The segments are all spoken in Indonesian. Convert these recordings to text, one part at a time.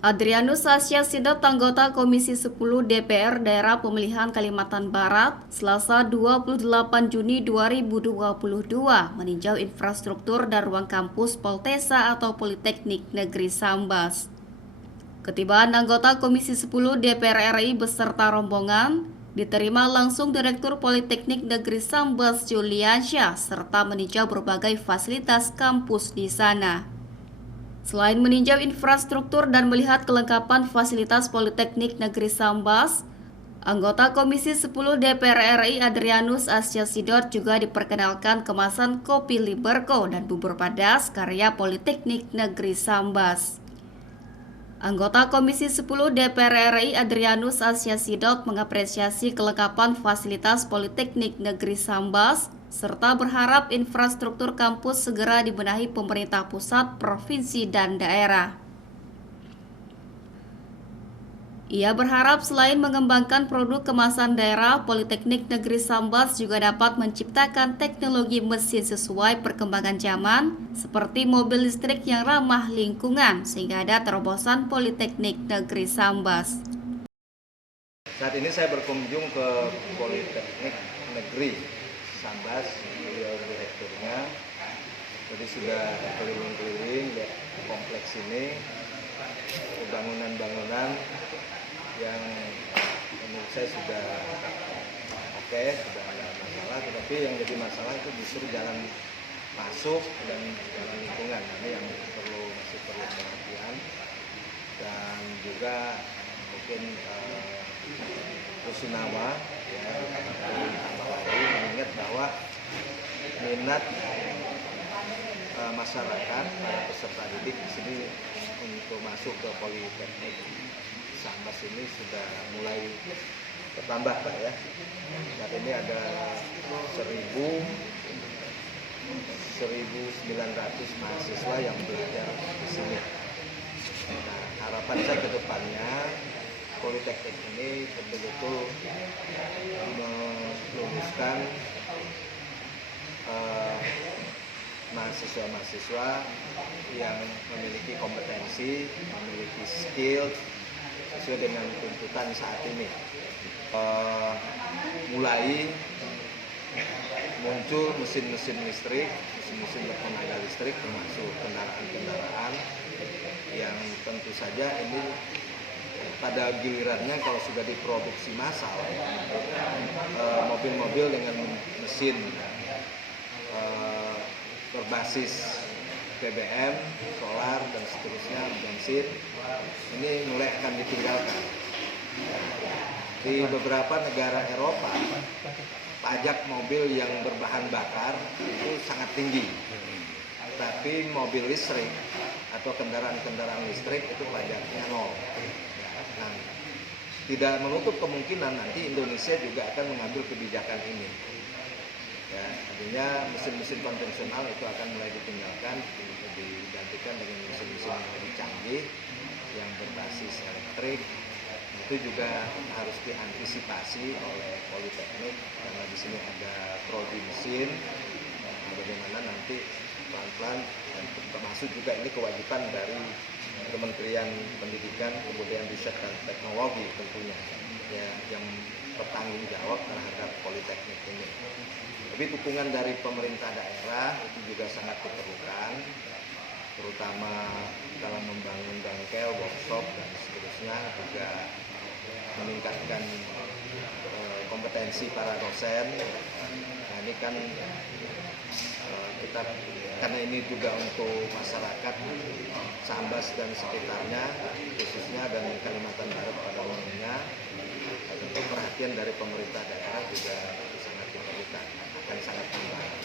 Adrianus Asya Sidot, anggota Komisi 10 DPR Daerah Pemilihan Kalimantan Barat, Selasa 28 Juni 2022 meninjau infrastruktur dan ruang kampus Poltesa atau Politeknik Negeri Sambas. Ketibaan anggota Komisi 10 DPR RI beserta rombongan diterima langsung Direktur Politeknik Negeri Sambas Juliansyah serta meninjau berbagai fasilitas kampus di sana. Selain meninjau infrastruktur dan melihat kelengkapan fasilitas Politeknik Negeri Sambas, anggota Komisi 10 DPR RI Adrianus Asya Sidot juga diperkenalkan kemasan kopi Liberco dan bubur padas karya Politeknik Negeri Sambas. Anggota Komisi 10 DPR RI Adrianus Asya Sidot mengapresiasi kelengkapan fasilitas Politeknik Negeri Sambas serta berharap infrastruktur kampus segera dibenahi pemerintah pusat, provinsi, dan daerah. Ia berharap selain mengembangkan produk kemasan daerah, Politeknik Negeri Sambas juga dapat menciptakan teknologi mesin sesuai perkembangan zaman, seperti mobil listrik yang ramah lingkungan, sehingga ada terobosan Politeknik Negeri Sambas. Saat ini saya berkunjung ke Politeknik Negeri Sambas, beliau direkturnya. Jadi sudah keliling-keliling ya, kompleks ini, bangunan-bangunan yang menurut saya sudah oke, sudah ada masalah. Tetapi yang jadi masalah itu justru jalan masuk dan jalan lingkungan. Ini yang masih perlu perhatian, dan juga mungkin Rusunawa ya, tambah lagi mengingat bahwa minat masyarakat para peserta didik di sini untuk masuk ke Politeknik Sambas ini sudah mulai bertambah, Pak ya. Saat ini ada 1.900 mahasiswa yang belajar di sini. Nah, harapan saya ke depannya Politeknik ini betul-betul meluluskan mahasiswa-mahasiswa yang memiliki kompetensi, memiliki skill sesuai dengan tuntutan saat ini. Mulai muncul mesin-mesin listrik, mesin-mesin bertenaga listrik, termasuk kendaraan-kendaraan yang tentu saja ini pada gilirannya kalau sudah diproduksi massal, mobil-mobil dengan mesin berbasis BBM, solar, dan seterusnya, bensin, ini mulai akan ditinggalkan. Di beberapa negara Eropa, pajak mobil yang berbahan bakar itu sangat tinggi. Tapi mobil listrik atau kendaraan-kendaraan listrik itu pajaknya nol. Nah, tidak menutup kemungkinan nanti Indonesia juga akan mengambil kebijakan ini. Ya, artinya mesin-mesin konvensional itu akan mulai ditinggalkan, digantikan dengan mesin-mesin yang lebih canggih yang berbasis elektrik. Itu juga harus diantisipasi oleh Politeknik karena di sini ada prodi mesin. Nah, bagaimana nanti pelan-pelan, dan termasuk juga ini kewajiban dari Kementerian Pendidikan, kemudian Riset dan Teknologi tentunya ya, yang bertanggung jawab terhadap Politeknik ini. Tapi dukungan dari pemerintah daerah itu juga sangat diperlukan, terutama dalam membangun bengkel, workshop, dan seterusnya, juga meningkatkan kompetensi para dosen. Nah, ini kan kita, karena ini juga untuk masyarakat Sambas dan sekitarnya, khususnya dan Kalimantan Barat pada umumnya, tentu perhatian dari pemerintah daerah juga sangat diperlukan, akan sangat membantu.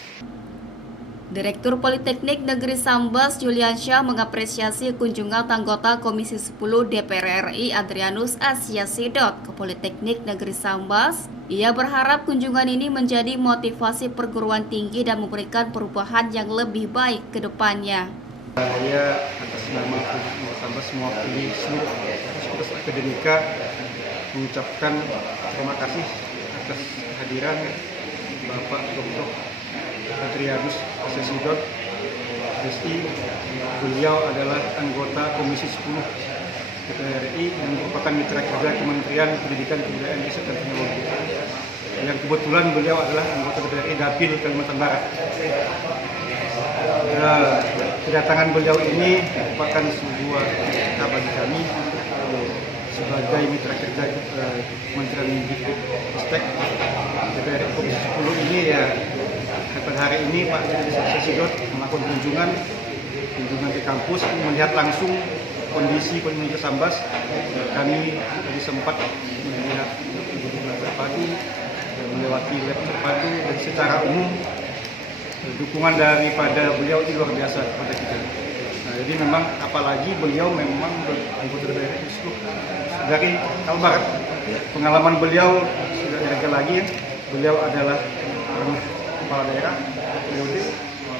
Direktur Politeknik Negeri Sambas Juliansyah mengapresiasi kunjungan anggota Komisi 10 DPR RI Adrianus Asya Sidot ke Politeknik Negeri Sambas. Ia berharap kunjungan ini menjadi motivasi perguruan tinggi dan memberikan perubahan yang lebih baik ke depannya. Saya atas nama Politeknik Sambas mewakili seluruh fakultas akademika mengucapkan terima kasih atas kehadiran Bapak Dr. Adrianus Asya Sidot. Beliau adalah anggota Komisi 10 DPR RI yang merupakan mitra kerja Kementerian Pendidikan, Kebudayaan, Riset dan Teknologi. Yang kebetulan beliau adalah anggota DPR RI Dapil Kalimantan Barat. Kedatangan beliau ini merupakan sebuah berkah bagi kami sebagai mitra kerja Kementerian Ristek DPR RI Komisi 10 ini ya. Pada hari ini Pak Sesidot melakukan kunjungan ke kampus melihat langsung kondisi Sambas. Kami tadi sempat melihat gedung terpadu, melewati lab terpadu, dan secara umum dukungan daripada beliau itu luar biasa kepada kita. Nah, jadi memang apalagi beliau memang anggota DPR dari Kalbar. Pengalaman beliau sudah tidak lagi ya. Beliau adalah kepala daerah,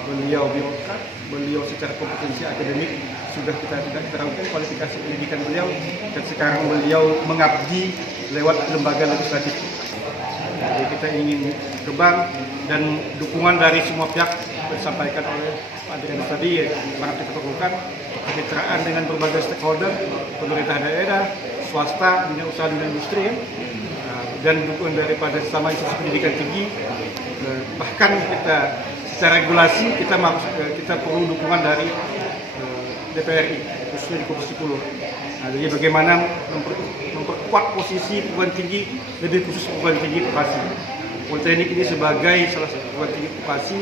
beliau birokrat, beliau secara kompetensi akademik sudah kita ragukan kualifikasi pendidikan beliau, dan sekarang beliau mengabdi lewat lembaga legislatif. Jadi kita ingin kembang dan dukungan dari semua pihak disampaikan oleh Pak Adrianus tadi sangat kita perlukan, kemitraan dengan berbagai stakeholder, pemerintah daerah, swasta, dunia usaha dan industri, dan dukungan daripada sesama institusi pendidikan tinggi. Bahkan kita secara regulasi kita perlu dukungan dari DPR RI khususnya di Komisi 10. Nah, jadi bagaimana memperkuat posisi perguruan tinggi, lebih khusus perguruan tinggi vokasi. Politeknik ini sebagai salah satu perguruan tinggi vokasi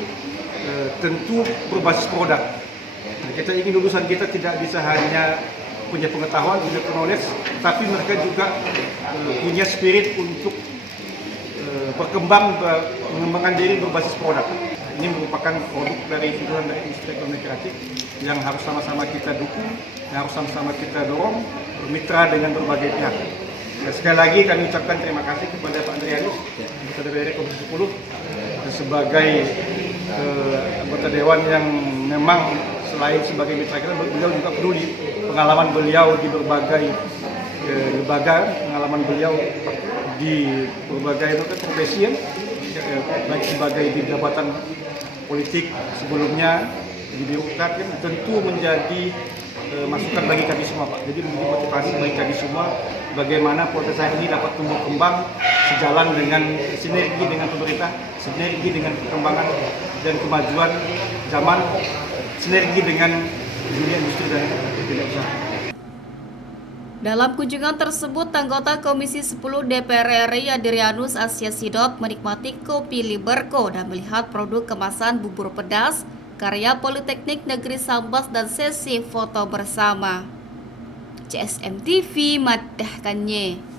tentu berbasis produk. Nah, kita ingin lulusan kita tidak bisa hanya punya pengetahuan, punya knowledge, tapi mereka juga punya spirit untuk berkembang, mengembangkan diri berbasis produk. Ini merupakan produk dari tujuan dari industri ekonomi kreatif yang harus sama-sama kita dukung, yang harus sama-sama kita dorong, bermitra dengan berbagai pihak. Dan sekali lagi kami ucapkan terima kasih kepada Pak Adrianus, anggota DPR RI Komisi 10, sebagai anggota Dewan yang memang selain sebagai mitra kita, beliau juga peduli pengalaman beliau di berbagai lembaga, pengalaman beliau di berbagai profesi, baik sebagai di jabatan politik sebelumnya di birokrat, tentu menjadi masukan bagi kami semua, Pak. Jadi menjadi motivasi bagi kami semua bagaimana proses ini dapat tumbuh kembang sejalan dengan sinergi dengan pemerintah, sinergi dengan perkembangan dan kemajuan zaman, sinergi dengan dunia industri dan dunia usaha. Dalam kunjungan tersebut, anggota Komisi 10 DPR RI Adrianus Asyasidot menikmati kopi Liberco dan melihat produk kemasan bubur pedas karya Politeknik Negeri Sambas dan sesi foto bersama. CSM TV madahkannya.